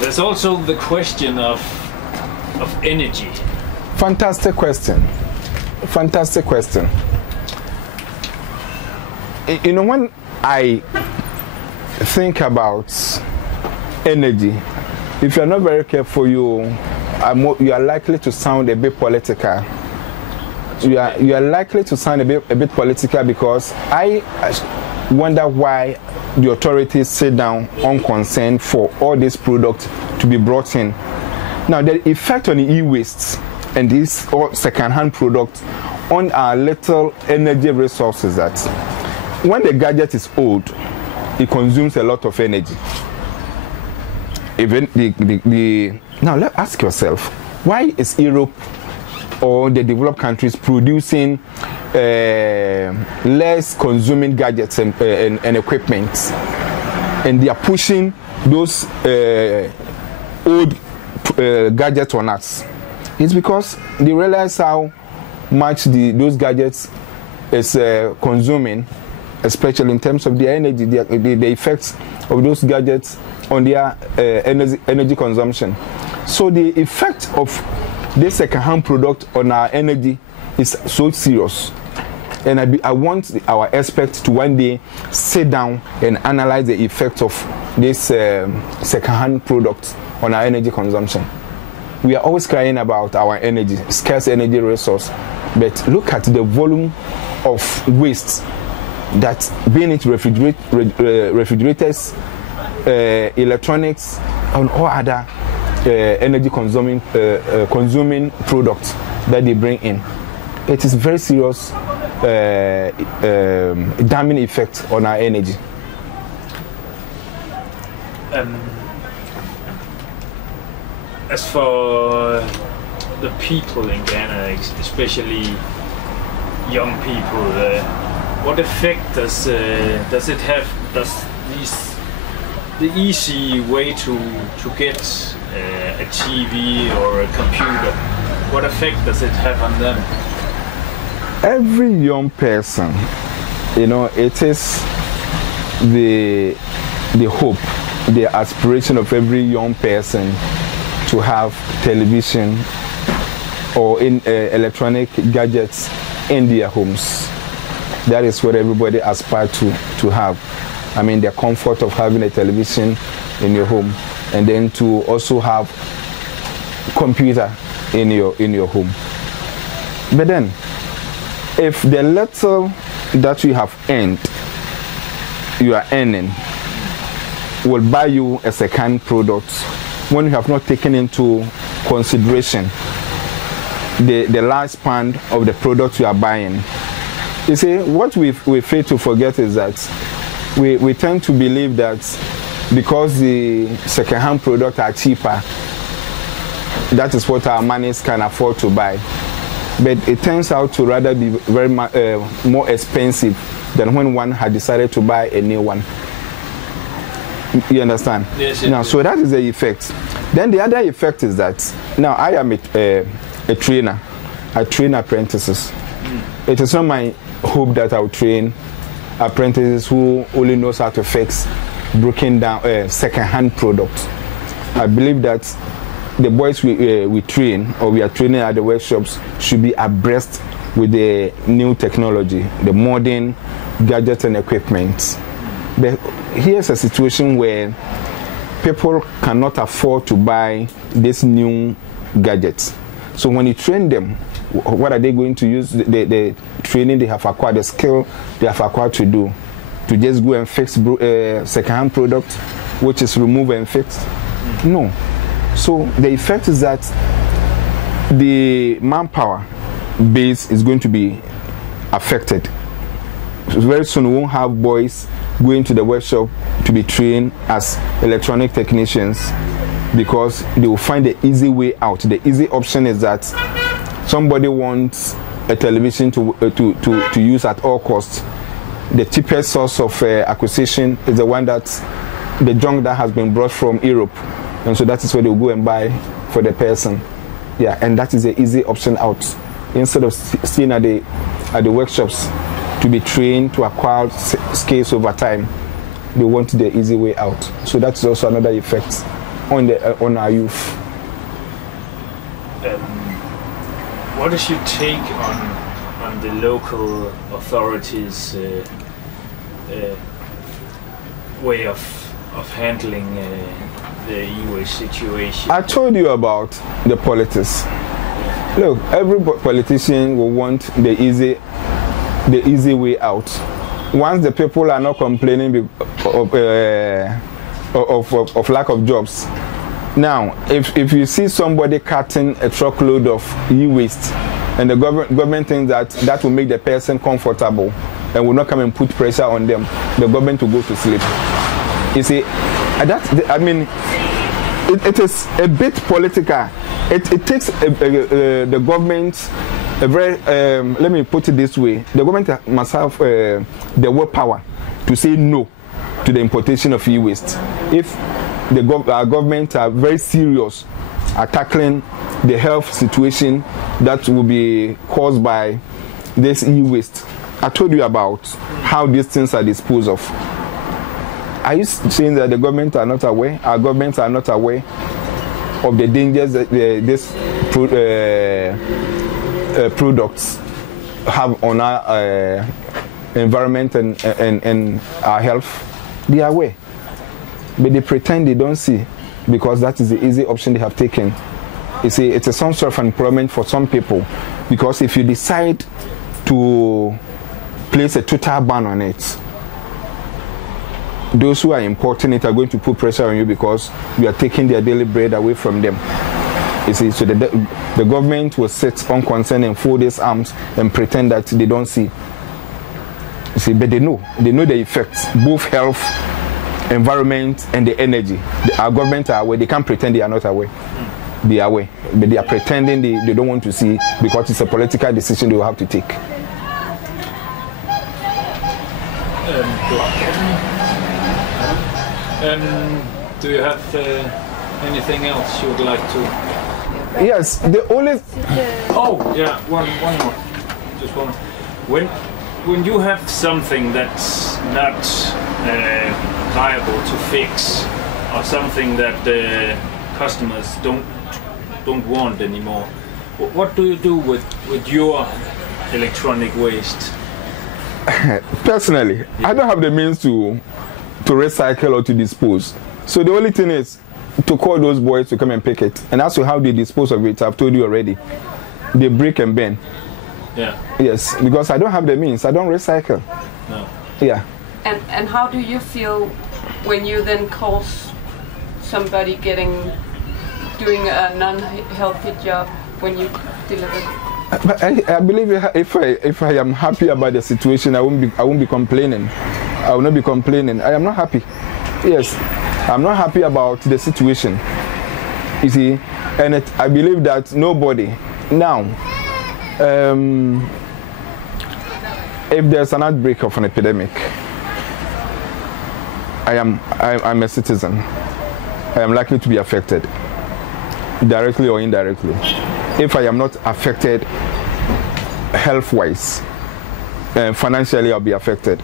There's also the question of energy. Fantastic question. Fantastic question. You know, when I think about energy, if you're not very careful, you are likely to sound a bit political. You are likely to sound a bit political, because I wonder why the authorities sit down unconcerned for all these products to be brought in. Now, the effect on the e-waste and these all second-hand products on our little energy resources, that when the gadget is old, it consumes a lot of energy. Even now, let's ask yourself, why is Europe or the developed countries producing less consuming gadgets and equipment, and they are pushing those old gadgets on us? It's because they realize how much those gadgets is consuming, especially in terms of the energy, the effects of those gadgets on their energy consumption. So the effect of this second-hand product on our energy is so serious, and I want our experts to one day sit down and analyze the effect of this second-hand product on our energy consumption. We are always crying about our energy, scarce energy resource, but look at the volume of waste that, being it refrigerators, electronics, and all other energy consuming products that they bring in. It is very serious damning effect on our energy. As for the people in Ghana, especially young people, what effect does it have? Does the easy way to get a TV or a computer, what effect does it have on them? Every young person, you know, it is the hope, the aspiration of every young person to have television or in electronic gadgets in their homes. That is what everybody aspires to have. I mean, the comfort of having a television in your home, and then to also have computer in your home. But then, if the little that you have earned, you are earning, will buy you a second product, when you have not taken into consideration the lifespan of the product you are buying. You see, what we fail to forget is that we tend to believe that because the second-hand products are cheaper, that is what our monies can afford to buy. But it turns out to rather be very more expensive than when one had decided to buy a new one. You understand? Yes. Now, so that is the effect. Then the other effect is that now I am a trainer. I train apprentices. It is not my hope that I will train apprentices who only knows how to fix broken down second-hand products. I believe that the boys we train, or we are training at the workshops, should be abreast with the new technology, the modern gadgets and equipment. But here's a situation where people cannot afford to buy this new gadgets. So when you train them, what are they going to use? The training they have acquired, the skill they have acquired to do, to just go and fix second-hand product, which is remove and fix? No. So the effect is that the manpower base is going to be affected. Very soon we won't have boys going to the workshop to be trained as electronic technicians, because they will find the easy way out. The easy option is that somebody wants a television to use at all costs. The cheapest source of acquisition is the one that the junk that has been brought from Europe, and so that is what they'll go and buy for the person. Yeah, and that is the easy option out, instead of staying at the workshops to be trained to acquire skills over time. They want the easy way out. So that's also another effect on our youth. What is your take on the local authorities' way of handling the e-waste situation? I told you about the politics. Look, every politician will want the easy way out. Once the people are not complaining of lack of jobs. Now, if you see somebody cutting a truckload of e-waste, and the government thinks that will make the person comfortable and will not come and put pressure on them, the government will go to sleep. You see, it is a bit political. It takes the government a very, let me put it this way, the government must have the willpower to say no to the importation of e-waste. If our government are very serious at tackling the health situation that will be caused by this e-waste. I told you about how these things are disposed of. Are you saying that the government are not aware? Our governments are not aware of the dangers that these products have on our environment and our health? They are aware, but they pretend they don't see, because that is the easy option they have taken. You see, it's a source of employment for some people, because if you decide to place a total ban on it, those who are importing it are going to put pressure on you, because you are taking their daily bread away from them. You see, so the government will sit unconcerned and fold its arms and pretend that they don't see. You see, but they know the effects, both health, environment, and the energy. Our government are aware. They can't pretend they are not aware. They are aware, but they are pretending they don't want to see, because it's a political decision they will have to take. Do you have anything else you would like to? Yes, the only. Oh yeah, one more, just one. When you have something that's not viable to fix, or something that the customers don't want anymore, what do you do with your electronic waste? Personally, I don't have the means to recycle or to dispose. So the only thing is to call those boys to come and pick it. And as to how they dispose of it, I've told you already. They break and burn. Yeah. Yes, because I don't have the means. I don't recycle. No. Yeah. And how do you feel when you then call somebody doing a non-healthy job when you deliver? But I believe if I am happy about the situation, I won't be complaining. I will not be complaining. I am not happy. Yes, I'm not happy about the situation. You see, and I believe that nobody now, if there's an outbreak of an epidemic, I'm a citizen. I am likely to be affected, directly or indirectly. If I am not affected health-wise, financially I'll be affected.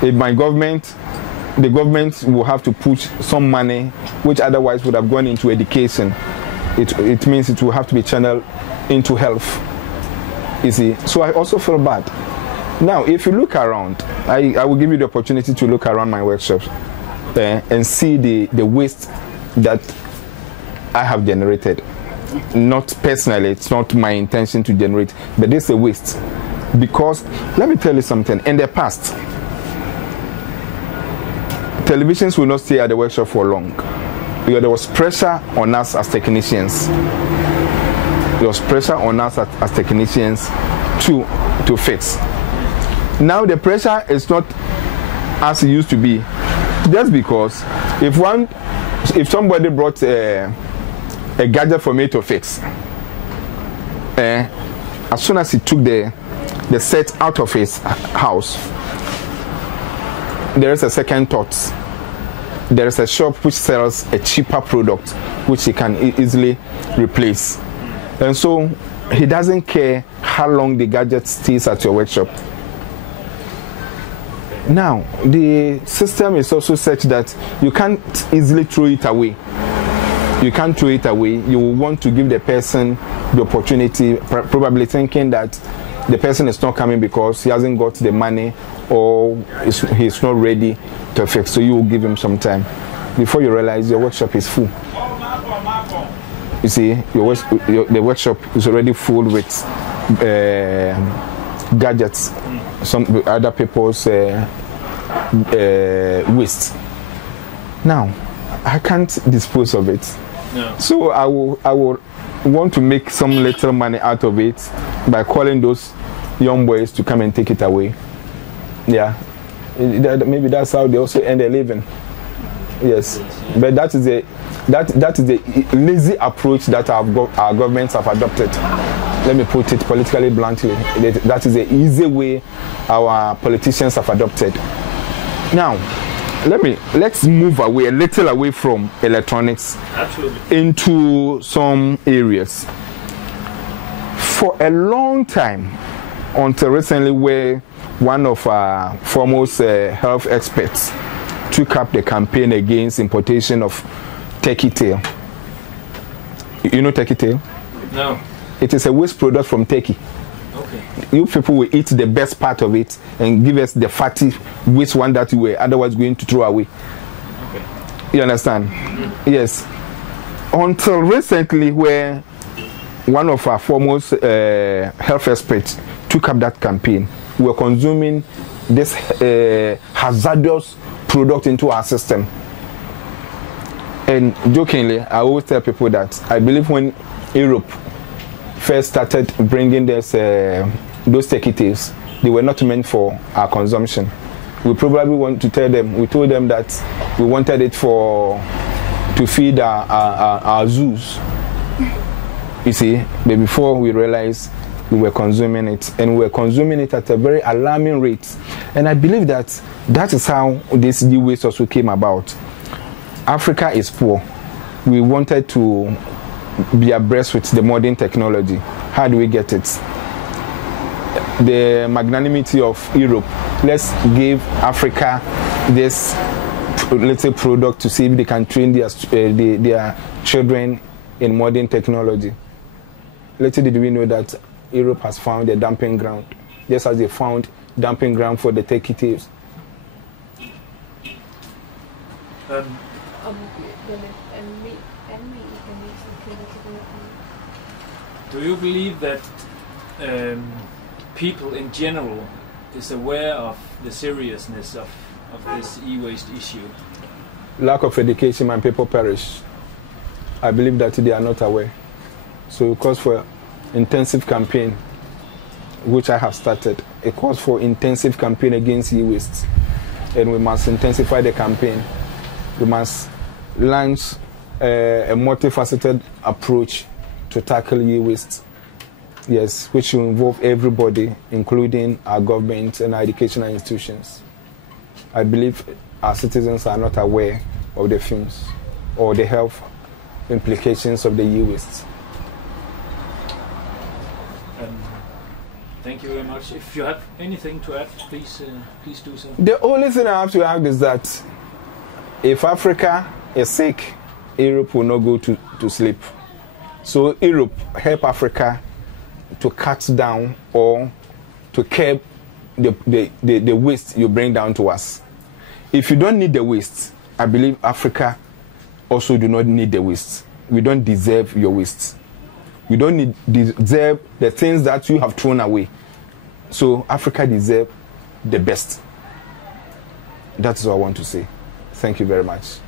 If the government will have to push some money, which otherwise would have gone into education. It means it will have to be channeled into health. You see, so I also feel bad. Now, if you look around, I will give you the opportunity to look around my workshops and see the waste that I have generated. Not personally, it's not my intention to generate, but this is a waste. Because, let me tell you something, in the past, televisions will not stay at the workshop for long. Because there was pressure on us as technicians. There was pressure on us as technicians to fix. Now the pressure is not as it used to be. Just because if somebody brought a gadget for me to fix, as soon as he took the set out of his house, there is a second thought. There is a shop which sells a cheaper product which he can easily replace. And so he doesn't care how long the gadget stays at your workshop. Now, the system is also such that you can't easily throw it away. You can't throw it away. You will want to give the person the opportunity, probably thinking that the person is not coming because he hasn't got the money or he's not ready to fix. So you will give him some time. Before you realize your workshop is full. You see, the workshop is already full with gadgets, some other people's waste. Now, I can't dispose of it. No. So I will want to make some little money out of it by calling those young boys to come and take it away. Yeah, maybe that's how they also earn their living. Yes, but that is the lazy approach that our governments have adopted. Let me put it politically bluntly. That is the easy way our politicians have adopted. Now, let's move away a little away from electronics. Absolutely. Into some areas. For a long time, until recently, where one of our foremost health experts took up the campaign against importation of turkey tail. You know turkey tail? No. It is a waste product from turkey. Okay. You people will eat the best part of it and give us the fatty waste one that you were otherwise going to throw away. Okay. You understand? Mm-hmm. Yes. Until recently, where one of our foremost health experts took up that campaign, we were consuming this hazardous product into our system. And jokingly, I always tell people that I believe when Europe first started bringing those turkey tails, they were not meant for our consumption. We probably want to tell them, we told them that we wanted it to feed our zoos. You see, but before we realized we were consuming it, and we were consuming it at a very alarming rate. And I believe that is how this new waste also came about. Africa is poor. We wanted to be abreast with the modern technology. How do we get it? The magnanimity of Europe. Let's give Africa this little product to see if they can train their children in modern technology. Little did we know that Europe has found a dumping ground, just as they found dumping ground for the turkey tails. Do you believe that people in general is aware of the seriousness of this e-waste issue? Lack of education and people perish. I believe that they are not aware. So it calls for intensive campaign, which I have started. It calls for intensive campaign against e-waste. And we must intensify the campaign. We must launch a multifaceted approach to tackle e-waste. Yes, which will involve everybody, including our government and our educational institutions. I believe our citizens are not aware of the fumes or the health implications of the e-waste. Thank you very much. If you have anything to add, please do so. The only thing I have to add is that if Africa is sick, Europe will not go to sleep. So Europe help Africa to cut down or to curb the waste you bring down to us. If you don't need the waste, I believe Africa also do not need the waste. We don't deserve your waste. We don't deserve the things that you have thrown away. So Africa deserves the best. That's what I want to say. Thank you very much.